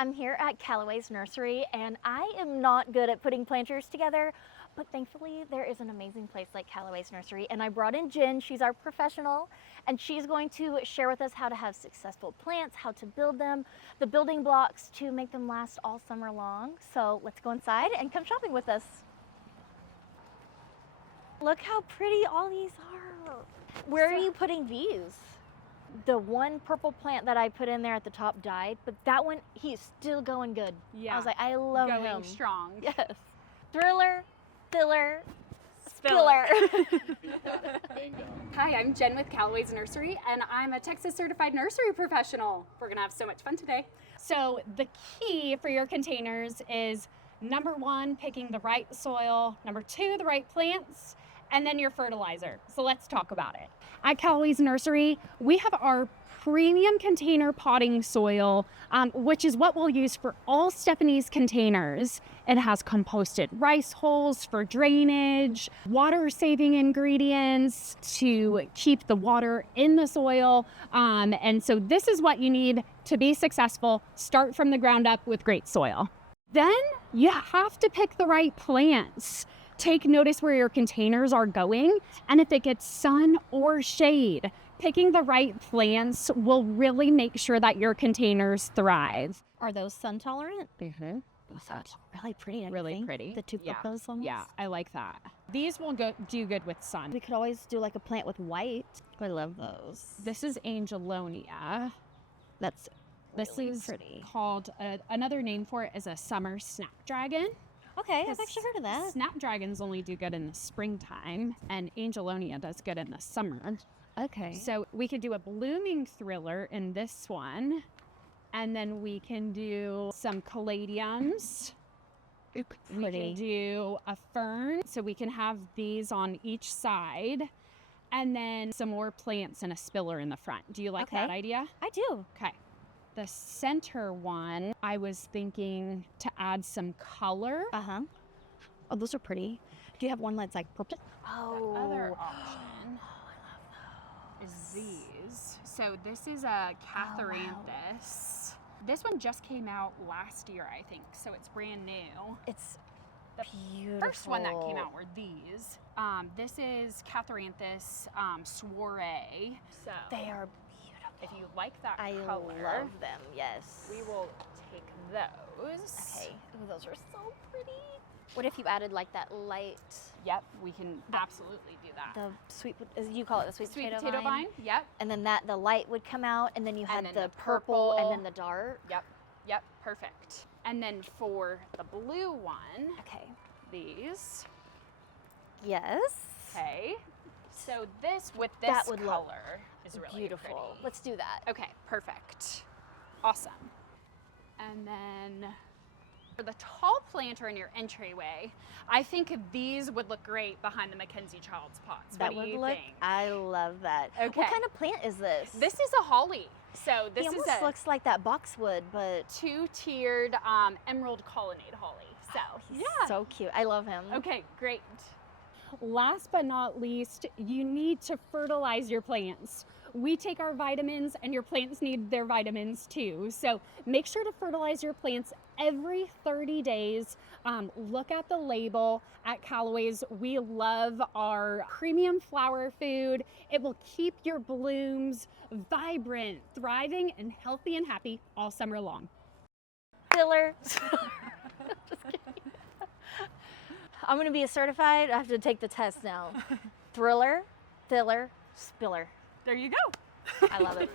I'm here at Calloway's Nursery, and I am not good at putting planters together, but thankfully there is an amazing place like Calloway's Nursery, and I brought in Jenn. She's our professional, and she's going to share with us how to have successful plants, how to build them, the building blocks to make them last all summer long. So let's go inside and come shopping with us. Look how pretty all these are. Where are you putting these? The one purple plant that I put in there at the top died, but that one, he's still going good. Yeah. I was like, I love him. Going strong. Yes. Thriller, filler, spiller. Hi, I'm Jenn with Calloway's Nursery, and I'm a Texas certified nursery professional. We're gonna have so much fun today. So the key for your containers is number one, picking the right soil, number two, the right plants, and then your fertilizer. So let's talk about it. At Calloway's Nursery, we have our premium container potting soil, which is what we'll use for all Stephanie's containers. It has composted rice hulls for drainage, water-saving ingredients to keep the water in the soil. And so this is what you need to be successful. Start from the ground up with great soil. Then you have to pick the right plants. Take notice where your containers are going and if it gets sun or shade. Picking the right plants will really make sure that your containers thrive. Are those sun tolerant? Mm-hmm. That's really pretty. Really pretty. The two purples ones? Yeah, I like that. These will do good with sun. We could always do like a plant with white. I love those. This is Angelonia. That's This really is pretty. called, another name for it is a summer snapdragon. Okay, I've actually heard of that. Snapdragons only do good in the springtime, and Angelonia does good in the summer. Okay. So we could do a blooming thriller in this one, and then we can do some caladiums. We can do a fern, so we can have these on each side, and then some more plants and a spiller in the front. Do you like that idea? I do. Okay. The center one, I was thinking to add some color. Uh-huh. Oh, those are pretty. Do you have one that's like purple? Oh. The other option is these. So this is a Catharanthus. This one just came out last year, I think, so it's brand new. It's The beautiful. first one that came out were these. This is Catharanthus soiree. So They are beautiful. if you like that I color, love them, yes. we will take those. Okay. Ooh, those are so pretty. What if you added like that light, Yep, we can absolutely do that. the sweet, you call it the sweet, Sweet potato vine. Yep, And then the light would come out, and then you had then the the purple and purple. then the dark. yep, perfect. And then for the blue one, Okay. these. Yes. Okay. So this with That this would look color is really Beautiful. pretty. Let's do that. Okay, perfect. Awesome. And then for the tall planter in your entryway, I think these would look great behind the Mackenzie Child's pots. That what do would you look. think? I love that. Okay. What kind of plant is this? This is a holly. So this It is almost a looks like that boxwood, but two-tiered emerald colonnade holly. So he's so cute. I love him. Okay, great. Last but not least, you need to fertilize your plants. We take our vitamins and your plants need their vitamins too. So make sure to fertilize your plants every 30 days. Look at the label at Calloway's. We love our premium flower food. It will keep your blooms vibrant, thriving, and healthy and happy all summer long. Filler. Just kidding. I'm going to be a certified. I have to take the test now. Thriller, filler, spiller. There you go. I love it.